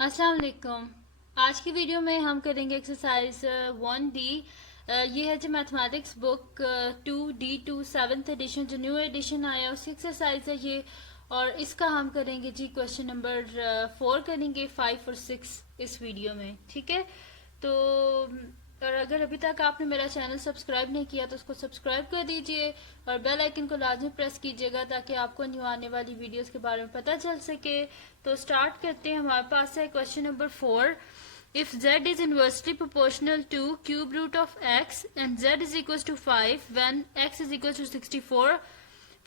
अस्सलाम वालेकुम। आज की वीडियो में हम करेंगे एक्सरसाइज 1D। ये है जो mathematics book 2D2 seventh addition जो न्यू एडिशन आया उसकी एक्सरसाइज है ये। और इसका हम करेंगे जी क्वेश्चन नंबर 4 करेंगे, 5 और 6 इस वीडियो में। ठीक है, तो और अगर अभी तक आपने मेरा चैनल सब्सक्राइब नहीं किया तो उसको सब्सक्राइब कर दीजिए और बेल आइकन को लाजमी प्रेस कीजिएगा ताकि आपको न्यू आने वाली वीडियोस के बारे में पता चल सके। तो स्टार्ट करते हैं। हमारे पास है question number 4। If z is inversely proportional to cube root of x and z is equals to 5 when x is equals to 64,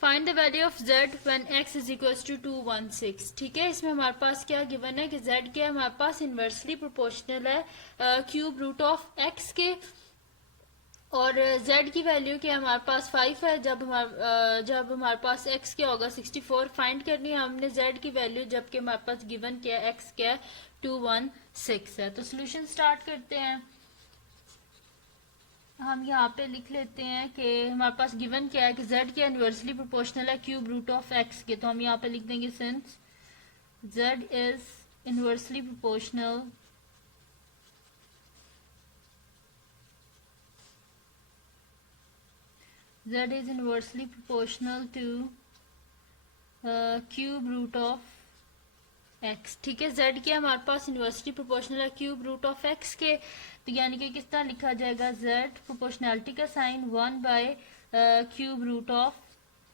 find the value of z when x is equals to 216। ठीक है, इसमें हमारे पास क्या given है कि z क्या है, हमारे पास इनवर्सली प्रोपोर्शनल है क्यूब रूट ऑफ x के, और z की वैल्यू क्या है हमारे पास 5 है। जब हमारे पास x क्या होगा 64। फाइंड करनी है हमने z की वैल्यू जबकि हमारे पास गिवन क्या है, x क्या है 216 है। तो सोल्यूशन स्टार्ट करते हैं। हम यहाँ पे लिख लेते हैं कि हमारे पास गिवन क्या है कि z क्या इनवर्सली प्रोपोर्शनल है क्यूब रूट ऑफ x के। तो हम यहाँ पे लिख देंगे since z is inversely proportional z is inversely proportional to cube root of x। ठीक है, z क्या हमारे पास इनवर्सली प्रोपोर्शनल है क्यूब रूट ऑफ x के। तो यानी कि किस तरह लिखा जाएगा, z प्रोपोर्शनैलिटी का sign 1 by cube root of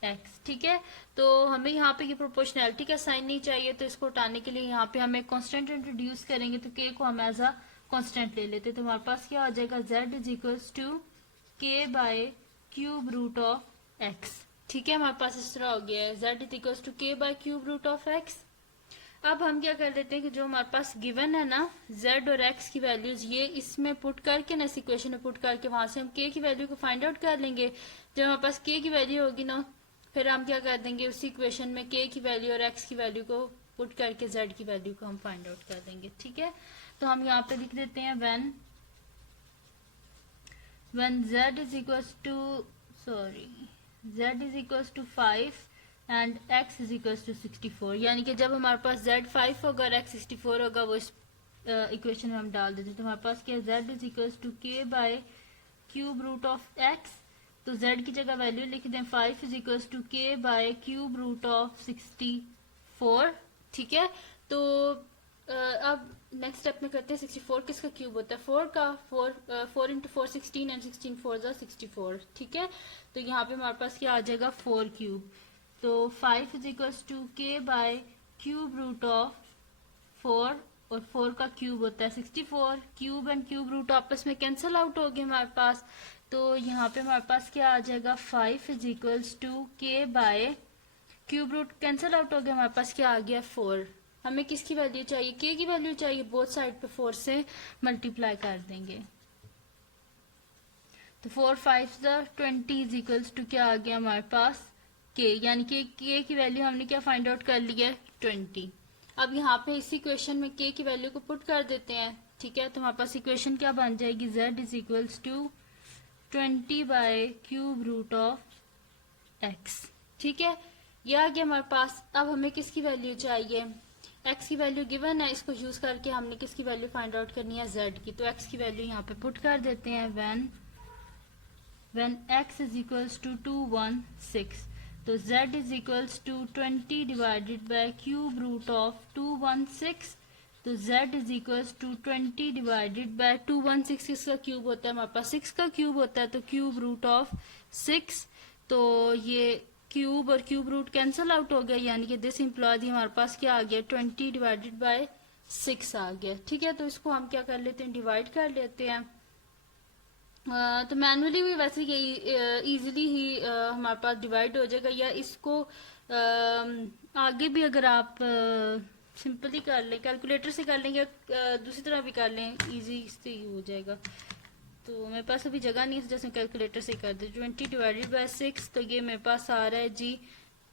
x। ठीक है, तो हमें यहाँ पे ये प्रोपोर्शनैलिटी का साइन नहीं चाहिए, तो इसको हटाने के लिए यहाँ पे हम एक कांस्टेंट इंट्रोड्यूस करेंगे। तो k को हम एज अ कांस्टेंट ले लेते, तो हमारे पास क्या आ जाएगा, z is equals to k by cube root of x। ठीक है, हमारे पास इस तरह हो गया है z is equals to k by cube root of x। अब हम क्या कर लेते हैं कि जो हमारे पास गिवन है ना z और x की वैल्यूज, ये इसमें पुट करके ना, इस इक्वेशन में पुट करके वहां से हम k की वैल्यू को फाइंड आउट कर लेंगे। जब हमारे पास k की वैल्यू होगी ना, फिर हम क्या कर देंगे, उसी इक्वेशन में k की वैल्यू और x की वैल्यू को पुट करके z की वैल्यू को हम फाइंड आउट कर देंगे। ठीक है, तो हम यहाँ पे लिख देते हैं when z is equals to z is equals to 5 and x is equals to 64। यानी कि जब हमारे पास z 5 होगा और x 64 होगा, वो इस इक्वेशन में हम डाल देते हैं। तो हमारे पास क्या है, z is equals to k by cube root of x। तो z की जगह वैल्यू लिख दें 5 is equals to k by cube root of 64। ठीक है, तो अब नेक्स्ट स्टेप में करते हैं 64 किसका क्यूब होता है, 4 का। 4 इंटू 4 16 एंड 16 4 64। ठीक है, तो यहाँ पे हमारे पास क्या आ जाएगा 4 क्यूब। तो 5 is equals to k by cube root of 4, और 4 का क्यूब होता है 64। क्यूब एंड क्यूब रूट आपस में कैंसिल आउट हो गए हमारे पास। तो यहाँ पे हमारे पास क्या आ जाएगा, 5 is equals to k by cube root cancel out हो गया, हमारे पास क्या आ गया 4। हमें किसकी वैल्यू चाहिए, k की वैल्यू चाहिए। बोथ साइड पे 4 से मल्टीप्लाई कर देंगे। तो 4 5 20 इज इक्वल्स टू क्या आ गया हमारे पास k, यानी कि k की वैल्यू हमने क्या फाइंड आउट कर लिया 20। अब यहाँ पे इसी इक्वेशन में k की वैल्यू को पुट कर देते हैं। ठीक है, तो हमारे पास इक्वेशन क्या बन जाएगी, z is equals to 20 by cube root of x। ठीक है, ये आ गया हमारे पास। अब हमें किसकी वैल्यू चाहिए, x की वैल्यू गिवन है, इसको यूज करके हमने किसकी वैल्यू फाइंड आउट करनी है, z की। तो x की वैल्यू यहाँ पे पुट कर देते हैं when x is equals to 216। तो z is equals to 20 divided by cube root of 216। तो z is equals to 20 divided by 216 किसका क्यूब होता है, हमारे पास 6 का क्यूब होता है। तो क्यूब रूट ऑफ 6, तो ये क्यूब और क्यूब रूट कैंसिल आउट हो गया, यानी कि दिस इम्प्लॉज हमारे पास क्या आ गया 20 डिवाइडेड बाय 6 आ गया। ठीक है, तो इसको हम क्या कर लेते हैं, डिवाइड कर लेते हैं। तो मैनुअली भी वैसे इजीली ही हमारे पास डिवाइड हो जाएगा, या इसको आगे भी अगर आप सिंपली कर लें, कैलकुलेटर से कर लेंगे, दूसरी तरह भी कर लें, इजी से ही हो जाएगा। तो मेरे पास अभी जगह नहीं है, जैसे कैलकुलेटर से कर दे। 20 डिवाइडेड बाय 6, तो ये मेरे पास आ रहा है जी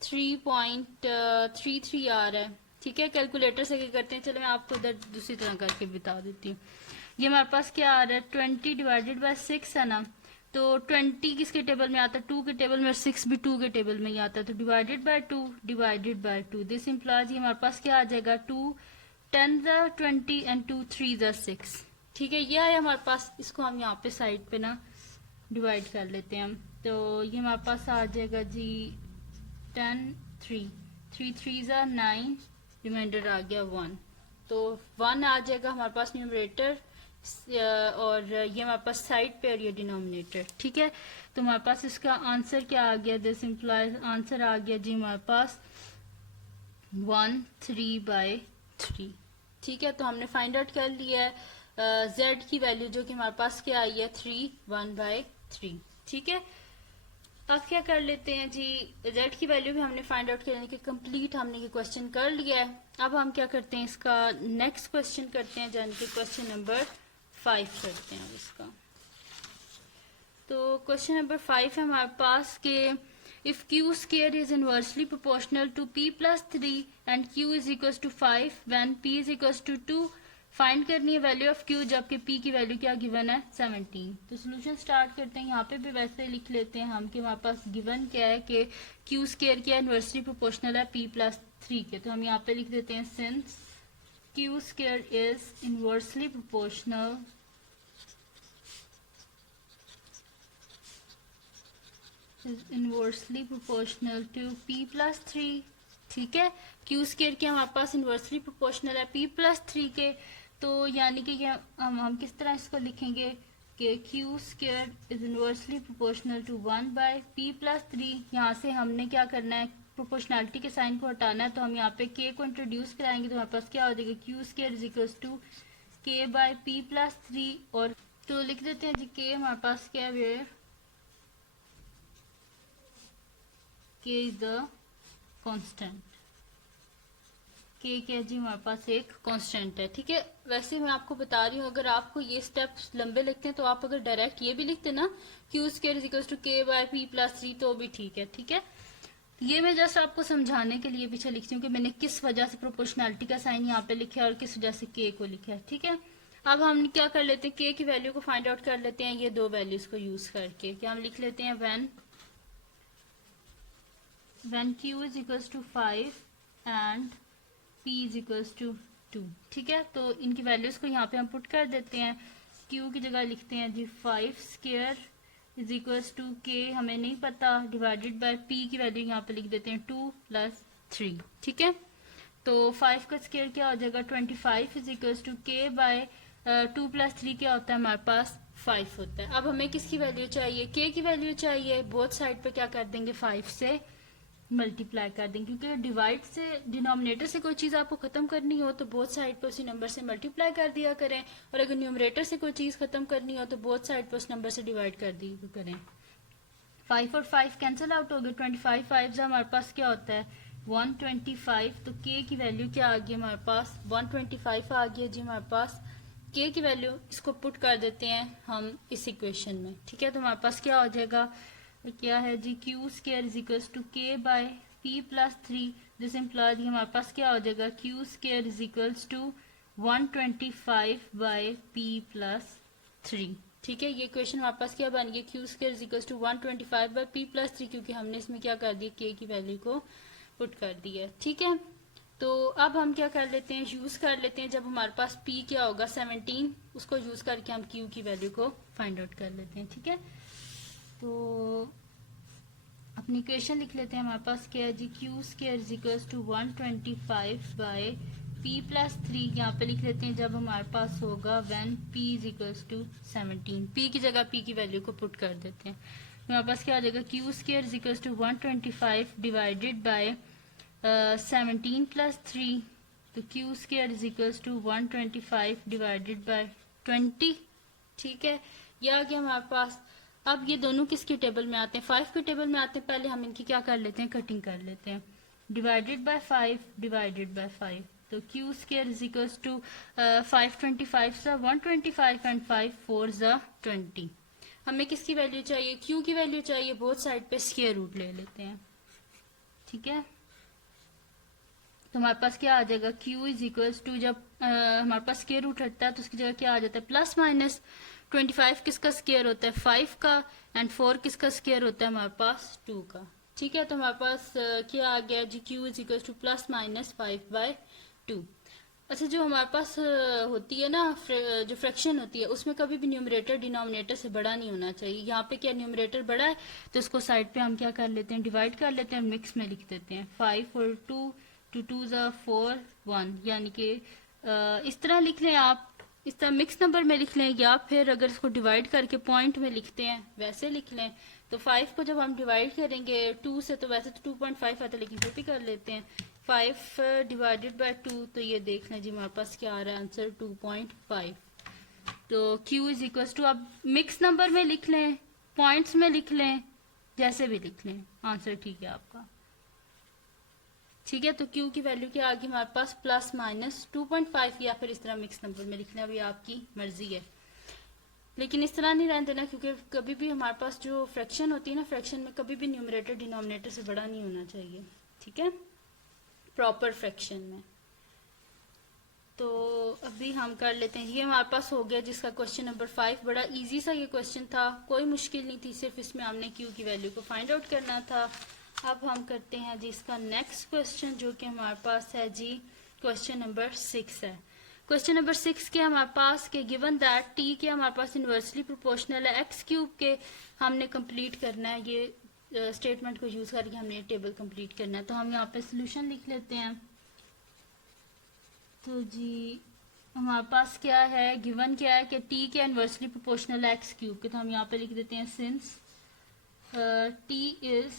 3.33 आ रहा है। ठीक है, कैलकुलेटर से क्या करते हैं, चलो मैं आपको इधर दूसरी तरह करके बता देती हूँ। ये हमारे पास क्या आ रहा है 20 डिवाइडेड बाय 6 है ना, तो 20 किसके टेबल में आता है, 2 के टेबल में, और 6 भी 2 के टेबल में ही आता है। तो divided by 2 divided by 2, this implies हमारे पास क्या आ जाएगा 2 10 ज़ा 20 एंड 2 3 ज़ा 6। ठीक है, ये आया हमारे पास। इसको हम यहाँ पे साइड पे ना डिवाइड कर लेते हैं हम। तो ये हमारे पास आ जाएगा जी 10 3 3 3 ज़ा 9, रिमाइंडर आ गया 1। तो 1 आ जाएगा हमारे पास न्यूमरेटर और ये हमारे पास साइड पे और ये डिनोमिनेटर। ठीक है, तो हमारे पास इसका आंसर क्या आ गया? दिस इम्प्लाइज आंसर आ गया जी हमारे पास 1 3/3। ठीक है, तो हमने फाइंड आउट कर लिया है z की वैल्यू जो कि हमारे पास क्या आई है 3 1/3। ठीक है, अब क्या कर लेते हैं जी, z की वैल्यू भी हमने फाइंड आउट करने के कंप्लीट हमने ये क्वेश्चन कर लिया है। अब हम क्या करते हैं, इसका नेक्स्ट क्वेश्चन करते हैं, यानी कि क्वेश्चन नंबर 5 करते हैं इसका। तो क्वेश्चन नंबर 5 है हमारे पास के if q square is inversely proportional to p plus 3 and q is equals to 5 when p is equals to 2, find करनी है वैल्यू ऑफ q जबकि p की वैल्यू क्या गिवन है 17। तो सोल्यूशन स्टार्ट करते हैं। यहाँ पे भी वैसे लिख लेते हैं हम कि हमारे पास गिवन क्या है कि q स्क्वायर क्या इनवर्सली प्रोपोर्शनल है p प्लस 3 के। तो हम यहाँ पे लिख देते हैं since q square is inversely proportional to p plus 3। ठीक है, q स्क्वायर के हमारे पास इनवर्सली प्रोपोर्शनल है p प्लस 3 के। तो यानी कि हम किस तरह इसको लिखेंगे कि q square is inversely proportional to 1/p plus 3। यहाँ से हमने क्या करना है, प्रोपोर्शनलिटी के साइन को हटाना है। तो हम यहाँ पे k को इंट्रोड्यूस कराएंगे तो हमारे पास क्या हो जाएगा q square is equals to k/p plus 3। और तो लिख देते हैं जी k हमारे पास क्या है, k is the constant. k क्या जी हमारे पास एक कांस्टेंट है। ठीक है, वैसे मैं आपको बता रही हूँ अगर आपको ये स्टेप्स लंबे लगते हैं तो आप अगर डायरेक्ट ये भी लिखते ना q square is equals to k/p plus 3 तो भी ठीक है। ठीक है, ये मैं जस्ट आपको समझाने के लिए पीछे लिखती हूँ कि मैंने किस वजह से प्रोपोर्शनलिटी का साइन यहाँ पे लिखा है और किस वजह से k को लिखा है। ठीक है, अब हम क्या कर लेते हैं, k की वैल्यू को फाइंड आउट कर लेते हैं ये दो वैल्यूज को यूज करके। क्या हम लिख लेते हैं when q is equals to 5 and p is equals to 2। ठीक है, तो इनकी वैल्यूज को यहाँ पे हम पुट कर देते हैं। q की जगह लिखते हैं जी 5 square is equals to k हमें नहीं पता, डिवाइडेड बाय p की वैल्यू यहाँ पे लिख देते हैं 2 प्लस 3। ठीक है, तो 5 का स्क्वायर क्या हो जाएगा 25 is equals to k by 2 plus 3 क्या होता है हमारे पास 5 होता है। अब हमें किसकी वैल्यू चाहिए, k की वैल्यू चाहिए। बोथ साइड पे क्या कर देंगे 5 से मल्टीप्लाई कर देंगे, क्योंकि डिवाइड से डिनोमिनेटर से कोई चीज़ आपको खत्म करनी हो तो बोथ साइड पे उसी नंबर से मल्टीप्लाई कर दिया करें, और अगर न्यूमरेटर से कोई चीज़ खत्म करनी हो तो बोथ साइड पे उस नंबर से डिवाइड कर दिया करें। 5 और 5 कैंसिल आउट हो गए, 25 5 हमारे पास क्या होता है 125। तो k की वैल्यू क्या आ गई हमारे पास 125 आ गई जी हमारे पास। k की वैल्यू इसको पुट कर देते हैं हम इस इक्वेशन में। ठीक है, तो हमारे पास क्या हो जाएगा, क्या है जी q square is equals to k by p plus 3। This implies हमारे पास क्या हो जाएगा q square is equals to 125 by p plus 3। ठीक है, ये क्वेश्चन हमारे पास क्या बन गया q square is equals to 125 by p plus 3, क्योंकि हमने इसमें क्या कर दिया k की वैल्यू को पुट कर दिया। ठीक है, तो अब हम क्या कर लेते हैं, यूज कर लेते हैं जब हमारे पास p क्या होगा 17, उसको यूज करके हम q की वैल्यू को फाइंड आउट कर लेते हैं। ठीक है, तो अपनी इक्वेशन लिख लेते हैं। हमारे पास क्या है जी q square is equals to 125 by p plus 3। यहाँ पे लिख लेते हैं जब हमारे पास होगा when p is equals to 17। p की जगह p की वैल्यू को पुट कर देते हैं। हमारे पास क्या आ जाएगा q square is equals to 125 divided by 17 plus 3। तो q square is equals to 125 divided by 20। ठीक है, ये आ गया हमारे पास। अब ये दोनों किसके टेबल में आते हैं 5 के टेबल में आते हैं। पहले हम इनकी क्या कर लेते हैं, कटिंग कर लेते हैं। डिवाइडेड बाय 5 डिवाइडेड बाय 5, तो q square is equals to 525 सा 125 एंड 5 4 सा 20। हमें किसकी वैल्यू चाहिए, q की वैल्यू चाहिए। बोथ साइड पे स्क्वायर रूट ले लेते हैं। ठीक है, तो हमारे पास क्या आ जाएगा q इज इक्वल्स टू, जब हमारे पास स्क्वायर रूट हटता है तो उसकी जगह क्या आ जाता है प्लस माइनस। 25 किसका स्क्वायर होता है 5 का, एंड 4 किसका स्क्वायर होता है हमारे पास 2 का। ठीक है, तो हमारे पास क्या आ गया जी q is equal two plus minus 5/2। अच्छा, जो हमारे पास होती है ना जो फ्रैक्शन होती है उसमें कभी भी न्यूमरेटर डिनोमिनेटर से बड़ा नहीं होना चाहिए। यहाँ पे क्या न्यूमरेटर बड़ा है तो उसको साइड पे हम क्या कर लेते हैं, डिवाइड कर लेते हैं, मिक्स में लिख देते हैं 5 और 2, 2 2 ज़ा 4 1, यानी कि इस तरह लिख लें आप, इस तरह मिक्स नंबर में लिख लें, या फिर अगर इसको डिवाइड करके पॉइंट में लिखते हैं वैसे लिख लें। तो 5 को जब हम डिवाइड करेंगे 2 से, तो वैसे तो 2.5 आता है लेकिन फिर भी कर लेते हैं 5 डिवाइडेड बाय 2, तो ये देख लें जी हमारे पास क्या आ रहा है आंसर 2.5। तो Q इज इक्वल टू, अब मिक्स नंबर में लिख लें, पॉइंट्स में लिख लें, जैसे भी लिख लें, आंसर ठीक है आपका। ठीक है, तो Q की वैल्यू क्या आ गई हमारे पास प्लस माइनस 2.5, या फिर इस तरह मिक्स नंबर में लिखना भी आपकी मर्जी है, लेकिन इस तरह नहीं रहने देना, क्योंकि कभी भी हमारे पास जो फ्रैक्शन होती है ना, फ्रैक्शन में कभी भी न्यूमरेटर डिनोमिनेटर से बड़ा नहीं होना चाहिए। ठीक है, प्रॉपर फ्रैक्शन में। तो अभी हम कर लेते हैं, ये हमारे पास हो गया जिसका क्वेश्चन नंबर 5। बड़ा इजी सा ये क्वेश्चन था, कोई मुश्किल नहीं थी, सिर्फ इसमें हमने Q की वैल्यू को फाइंड आउट करना था। अब हम करते हैं जी इसका नेक्स्ट क्वेश्चन, जो कि हमारे पास है जी क्वेश्चन नंबर 6 है। क्वेश्चन नंबर 6 के हमारे पास के गिवन दैट टी के हमारे पास इन्वर्सली प्रोपोर्शनल है एक्स क्यूब के, हमने कंप्लीट करना है, ये स्टेटमेंट को यूज करके हमने टेबल कंप्लीट करना है। तो हम यहाँ पे सोल्यूशन लिख लेते हैं। तो जी हमारे पास क्या है, गिवन क्या है कि टी के इन्वर्सली प्रोपोर्शनल एक्स क्यूब के, तो हम यहाँ पे लिख देते हैं since t is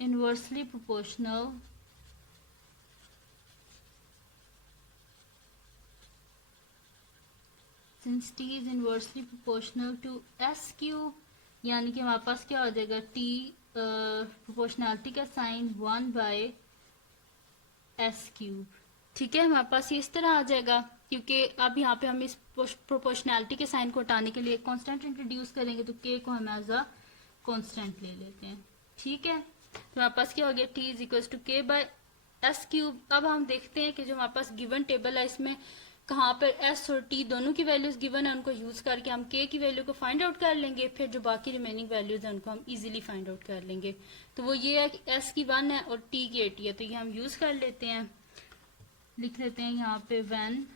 inversely proportional since t is inversely proportional to s cube, यानी कि हमारे पास क्या हो जाएगा, टी प्रोपोर्शनैलिटी का साइन 1 बाय एस क्यूब। ठीक है, हमारे पास ये इस तरह आ जाएगा, क्योंकि अब यहाँ पे हम इस प्रोपोर्शनैलिटी के साइन को हटाने के लिए कांस्टेंट इंट्रोड्यूस करेंगे, तो के को हम एज अ कांस्टेंट ले लेते हैं। ठीक है, तो हमारे पास क्या हो गया, T is equal to k by s cube. अब हम देखते हैं कि जो हमारे पास गिवन टेबल है इसमें कहाँ पर एस और टी दोनों की वैल्यूज गिवन है, उनको यूज करके हम के की वैल्यू को फाइंड आउट कर लेंगे, फिर जो बाकी रिमेनिंग वैल्यूज है उनको हम इजीली फाइंड आउट कर लेंगे। तो वो ये है कि एस की 1 है और टी की 80 है, तो ये हम यूज कर लेते हैं, लिख लेते हैं यहाँ पे when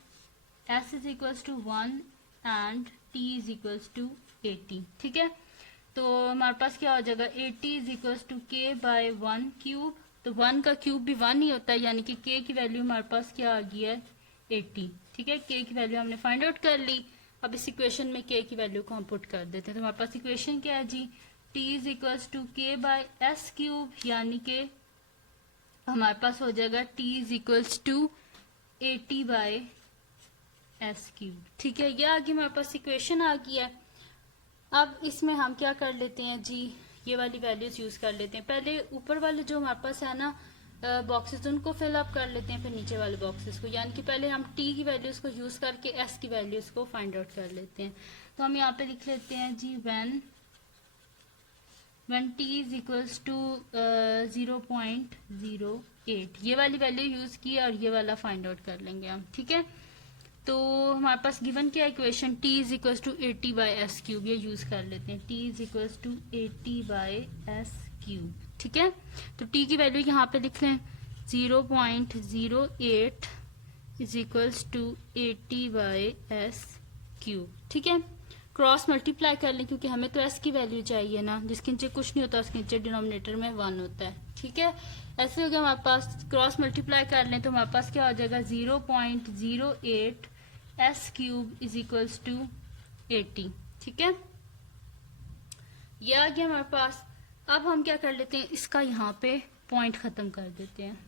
s is equals to 1 and t is equals to 80। ठीक है, तो हमारे पास क्या हो जाएगा, 80 is equals to k bye 1 cube, तो 1 का क्यूब भी 1 ही होता है, यानी कि k की वैल्यू हमारे पास क्या आ गई है 80। ठीक है, k की वैल्यू हमने फाइंड आउट कर ली। अब इस इक्वेशन में k की वैल्यू को हम पुट कर देते हैं, तो हमारे पास इक्वेशन क्या है जी, t is equals to k by s cube, यानी कि हमारे पास हो जाएगा t is equals to 80 by s cube. ठीक है, ये आगे हमारे पास इक्वेशन आ गई है। अब इसमें हम क्या कर लेते हैं जी, ये वाली वैल्यूज यूज कर लेते हैं। पहले ऊपर वाले जो हमारे पास है ना बॉक्सेस, उनको फिल अप कर लेते हैं, फिर नीचे वाले बॉक्सेस को, यानी कि पहले हम टी की वैल्यूज को यूज करके एस की वैल्यूज को फाइंड आउट कर लेते हैं। तो हम यहाँ पे लिख लेते हैं जी when t is equals to 0.08, ये वाली वैल्यू यूज की और ये वाला फाइंड आउट कर लेंगे हम। ठीक है, तो हमारे पास गिवन क्या equation, t is equals to 80 by s cube, ये यूज कर लेते हैं, t is equals to 80 by s cube. ठीक है, तो t की वैल्यू यहाँ पे लिख लें 0.08 is equals to 80 by s cube. ठीक है, क्रॉस मल्टीप्लाई कर लें, क्योंकि हमें तो s की वैल्यू चाहिए ना, जिसके नीचे कुछ नहीं होता उसके नीचे डिनोमिनेटर में 1 होता है। ठीक है, ऐसे हो गया हमारे पास, क्रॉस मल्टीप्लाई कर लें तो हमारे पास क्या हो जाएगा 0.08 s cube is equals to 80। ठीक है, ये आ गया हमारे पास। अब हम क्या कर लेते हैं, इसका यहाँ पे पॉइंट खत्म कर देते हैं।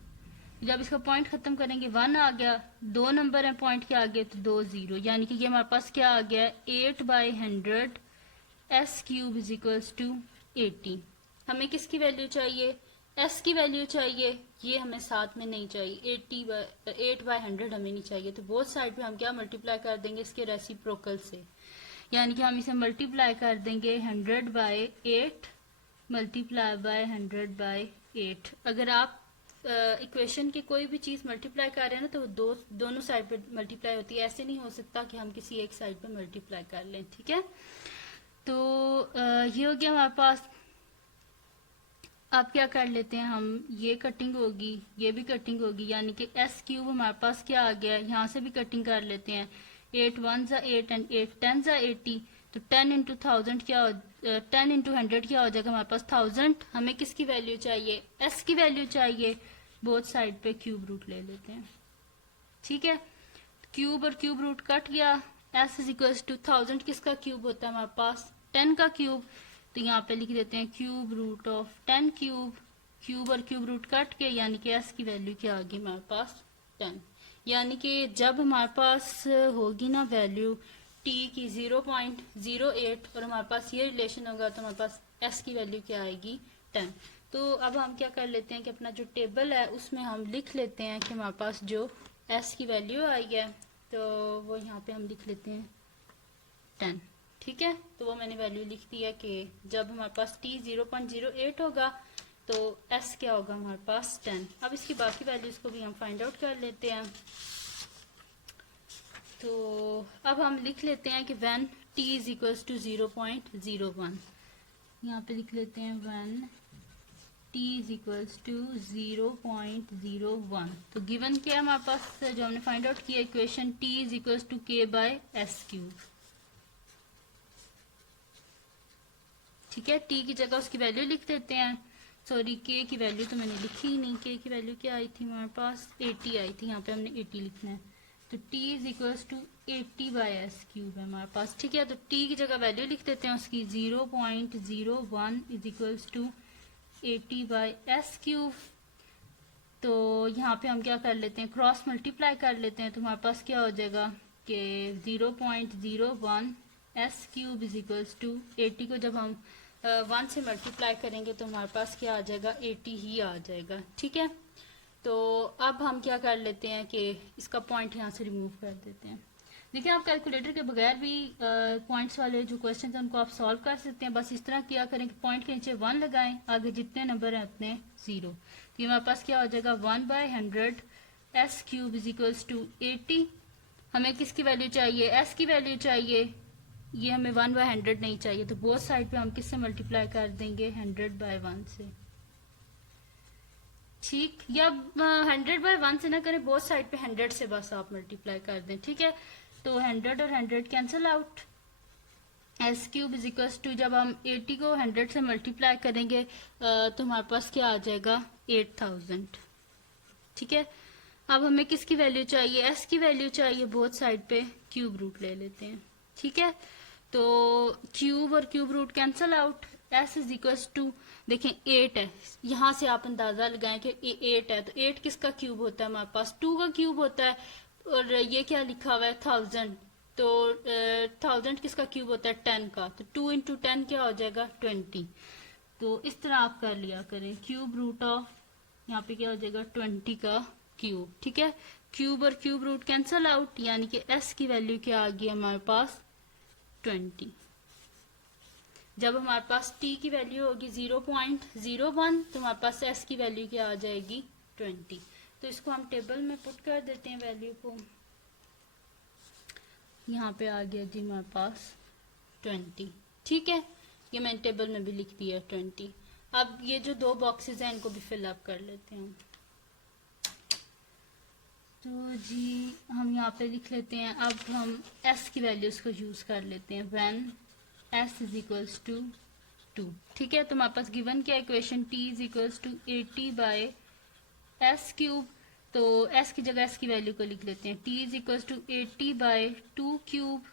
जब इसका पॉइंट खत्म करेंगे 1 आ गया, 2 नंबर है पॉइंट के आगे, तो 2 0, यानी कि ये हमारे पास क्या आ गया 8 by 100 s cube is equals to 80। हमें किसकी वैल्यू चाहिए, एस की वैल्यू चाहिए, ये हमें साथ में नहीं चाहिए, 8 बाई 100 हमें नहीं चाहिए, तो बोथ साइड पे हम क्या मल्टीप्लाई कर देंगे इसके रेसिप्रोकल से, यानी कि हम इसे मल्टीप्लाई कर देंगे 100 बाई 8 मल्टीप्लाई बाय 100 बाई 8। अगर आप इक्वेशन की कोई भी चीज मल्टीप्लाई कर रहे हैं ना, तो दोनों साइड पे मल्टीप्लाई होती है, ऐसे नहीं हो सकता कि हम किसी एक साइड पे मल्टीप्लाई कर लें। ठीक है, तो ये हो गया हमारे पास। अब क्या कर लेते हैं हम, ये कटिंग होगी, ये भी कटिंग होगी, यानी कि एस क्यूब हमारे पास क्या आ गया, यहाँ से भी कटिंग कर लेते हैं। 8 वन ज़ा 8 एंड 8 10 ज़ा 80, तो 10 इंटू 1000 क्या 10 इंटू 100 क्या हो जाएगा हमारे पास 1000। हमें किसकी वैल्यू चाहिए, एस की वैल्यू चाहिए। बोथ साइड पे क्यूब रूट ले लेते हैं, ठीक है। क्यूब और क्यूब रूट कट गया। एस इज इक्वल टू 1000 किसका क्यूब होता है हमारे पास, 10 का क्यूब। तो यहाँ पे लिख देते हैं cube root of 10 cube. Cube और क्यूब रूट कट के, यानी कि एस की वैल्यू क्या आ गई हमारे पास 10। यानी कि जब हमारे पास होगी ना वैल्यू टी की 0.08 और हमारे पास ये रिलेशन होगा, तो हमारे पास एस की वैल्यू क्या आएगी 10। तो अब हम क्या कर लेते हैं कि अपना जो टेबल है उसमें हम लिख लेते हैं कि हमारे पास जो एस की वैल्यू आई है, तो वो यहाँ पे हम लिख लेते हैं 10, ठीक है। तो वो मैंने वैल्यू लिख दी है कि जब हमारे पास टी 0.08 होगा तो एस क्या होगा हमारे पास 10। अब इसकी बाकी वैल्यूज को भी हम फाइंड आउट कर लेते हैं। तो अब हम लिख लेते हैं कि when t is equals to 0.01, यहाँ पे लिख लेते हैं when t is equals to 0.01। तो गिवन क्या है हमारे पास जो हमने फाइंड आउट किया equation, t is equals to k by s cube, ठीक है। t की जगह उसकी वैल्यू लिख देते हैं। सॉरी, k की वैल्यू तो मैंने लिखी ही नहीं। k की वैल्यू क्या आई थी हमारे पास 80 आई थी, यहाँ पे हमने 80 लिखना है। तो t is equals to 80 by s cube है हमारे पास, ठीक है। तो t की जगह वैल्यू लिख देते हैं उसकी 0.01 is equals to 80 by s cube. तो यहाँ पे हम क्या कर लेते हैं, क्रॉस मल्टीप्लाई कर लेते हैं। तो हमारे पास क्या हो जाएगा कि 0.01 s cube is equals to 80 को जब हम 1 से मल्टीप्लाई करेंगे तो हमारे पास क्या आ जाएगा 80 ही आ जाएगा, ठीक है। तो अब हम क्या कर लेते हैं कि इसका पॉइंट यहाँ से रिमूव कर देते हैं। देखिए, आप कैलकुलेटर के बगैर भी पॉइंट्स वाले जो क्वेश्चन हैं उनको आप सॉल्व कर सकते हैं। बस इस तरह किया करें कि पॉइंट के नीचे 1 लगाएं, आगे जितने नंबर हैं उतने 0। तो ये हमारे पास क्या हो जाएगा 1/100 s cube is equals to 80। हमें किसकी वैल्यू चाहिए, एस की वैल्यू चाहिए। ये हमें 1/100 नहीं चाहिए, तो बोथ साइड पे हम किससे मल्टीप्लाई कर देंगे 100/1 से, ठीक। या 100/1 से ना करें, बोथ साइड पे 100 से बस आप मल्टीप्लाई कर दें, ठीक है। तो 100 और 100 cancel out. S cube is equal to जब हम 80 को 100 से मल्टीप्लाई करेंगे तो हमारे पास क्या आ जाएगा 8000, ठीक है। अब हमें किसकी वैल्यू चाहिए, एस की वैल्यू चाहिए। बोथ साइड पे क्यूब रूट ले लेते हैं, ठीक है। तो क्यूब और cube root cancel out. S is equal to देखें 8 है, यहाँ से आप अंदाजा लगाएं कि 8 है, तो 8 किसका क्यूब होता है हमारे पास 2 का क्यूब होता है। और ये क्या लिखा हुआ है 1000, तो 1000 किसका क्यूब होता है 10 का, तो 2 इंटू 10 क्या हो जाएगा 20। तो इस तरह आप कर लिया करें क्यूब रूट ऑफ, यहाँ पे क्या हो जाएगा 20 का क्यूब, ठीक है। क्यूब और क्यूब रूट कैंसल आउट, यानी कि एस की वैल्यू क्या आ गई हमारे पास 20। जब हमारे पास t की वैल्यू होगी 0.01 तो हमारे पास s की वैल्यू क्या आ जाएगी 20। तो इसको हम टेबल में पुट कर देते हैं वैल्यू को। यहाँ पे आ गया जी हमारे पास 20, ठीक है। ये मैंने टेबल में भी लिख दिया 20। अब ये जो दो बॉक्सेस हैं इनको भी फिलअप कर लेते हैं। तो जी हम यहाँ पे लिख लेते हैं। अब हम s की वैल्यूज को यूज कर लेते हैं when s is equals to 2, ठीक है। तो हमारे पास गिवन क्या equation t is equals to 80 by s cube. तो s की जगह s की वैल्यू को लिख लेते हैं t is equals to 80 by 2 cube.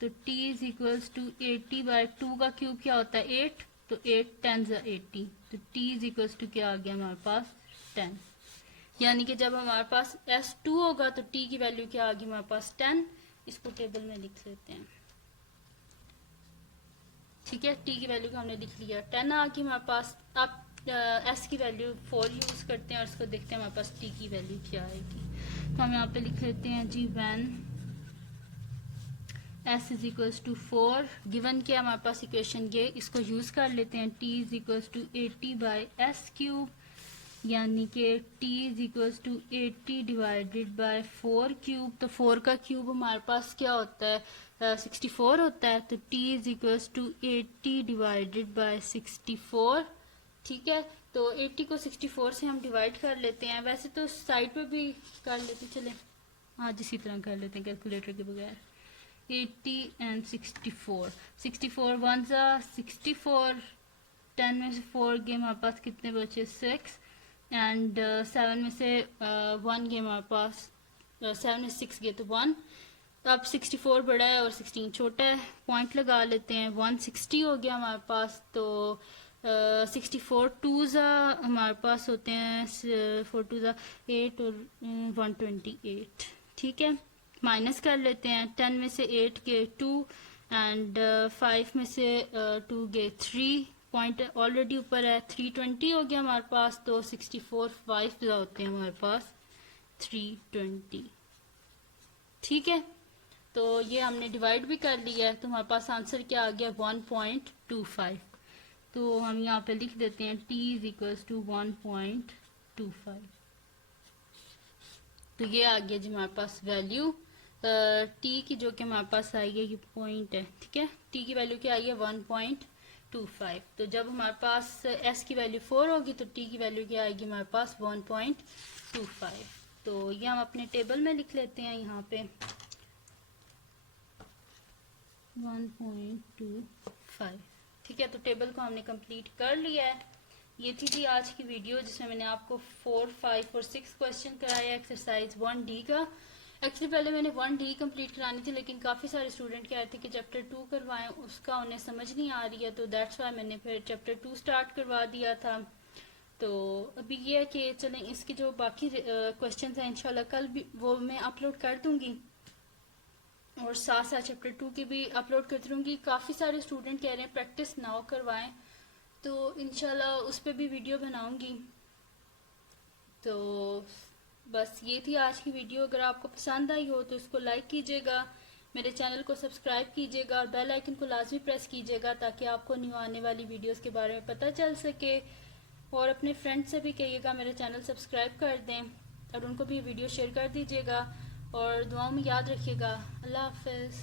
तो t is equals to 80 by 2 का क्यूब क्या होता है 8, तो 8 10 80, तो t इज इक्वल्स टू क्या आ गया हमारे पास 10। यानी कि जब हमारे पास s2 होगा तो t की वैल्यू क्या आ गई हमारे पास 10। इसको टेबल में लिख लेते हैं, ठीक है। t की वैल्यू को हमने लिख लिया 10 आ गई हमारे पास। अब s की वैल्यू 4 यूज करते हैं और इसको देखते हैं हमारे पास t की वैल्यू क्या आएगी। तो हम यहाँ पे लिख लेते हैं G when s is equals to 4, given क्या हमारे पास इक्वेशन ये, इसको यूज कर लेते हैं t is equals to 80 by s cube, यानी कि t is equals to 80 divided by 4 cube. तो 4 का क्यूब हमारे पास क्या होता है 64 होता है। तो t is equals to 80 divided by 64 ठीक है, तो 80 को 64 से हम डिवाइड कर लेते हैं। वैसे तो साइड पे भी कर लेते, चले आज इसी तरह कर लेते हैं कैलकुलेटर के बगैर। 80 एंड 64, 64 वन सा 64, 10 में से 4 गए हमारे पास कितने बचे 6, एंड 7 में से 1 गए हमारे पास 7 में 6 गए तो 1। तो अब 64 बड़ा है और 16 छोटा है, पॉइंट लगा लेते हैं। 160 हो गया हमारे पास, तो 64 टू ज़ा हमारे पास होते हैं 4 टू ज़ा 8 और 128। ठीक है, माइनस कर लेते हैं। 10 में से 8 गए 2 एंड 5 में से 2 गए 3, पॉइंट ऑलरेडी ऊपर है। 320 हो गया हमारे पास, तो 64 5 होते हैं हमारे पास 320। ठीक है, तो ये हमने डिवाइड भी कर लिया है, तो हमारे पास आंसर क्या आ गया 1.25। तो हम यहाँ पे लिख देते हैं t इज इक्वल्स टू 1.25। तो ये आ गया जी हमारे पास वैल्यू t की, जो कि हमारे पास आई है, ये पॉइंट है। ठीक है, t की वैल्यू क्या आई है 1.25। तो जब हमारे पास s की वैल्यू 4 होगी तो t की वैल्यू क्या आएगी हमारे पास 1.25। तो ये हम अपने टेबल में लिख लेते हैं यहाँ पे 1.25। ठीक है, तो टेबल को हमने कंप्लीट कर लिया है। ये थी जी आज की वीडियो, जिसमें मैंने आपको 4, 5 और 6 क्वेश्चन कराया एक्सरसाइज 1D का। एक्चुअली पहले मैंने 1D कंप्लीट करानी थी, लेकिन काफ़ी सारे स्टूडेंट कह रहे थे कि चैप्टर 2 करवाएं, उसका उन्हें समझ नहीं आ रही है, तो दैट्स वाई मैंने फिर चैप्टर 2 स्टार्ट करवा दिया था। तो अभी ये है कि चलें, इसके जो बाकी क्वेश्चन हैं इंशाल्लाह कल भी वो मैं अपलोड कर दूंगी, और साथ साथ चैप्टर 2 की भी अपलोड करती रहूँगी। काफ़ी सारे स्टूडेंट कह रहे हैं प्रैक्टिस नाउ करवाएं, तो इंशाल्लाह उस पर भी वीडियो बनाऊंगी। तो बस ये थी आज की वीडियो। अगर आपको पसंद आई हो तो इसको लाइक कीजिएगा, मेरे चैनल को सब्सक्राइब कीजिएगा और बेल आइकन को लाजमी प्रेस कीजिएगा, ताकि आपको न्यू आने वाली वीडियोस के बारे में पता चल सके। और अपने फ्रेंड्स से भी कहिएगा मेरे चैनल सब्सक्राइब कर दें, और उनको भी वीडियो शेयर कर दीजिएगा। और दुआओं में याद रखिएगा। अल्लाह हाफिज़।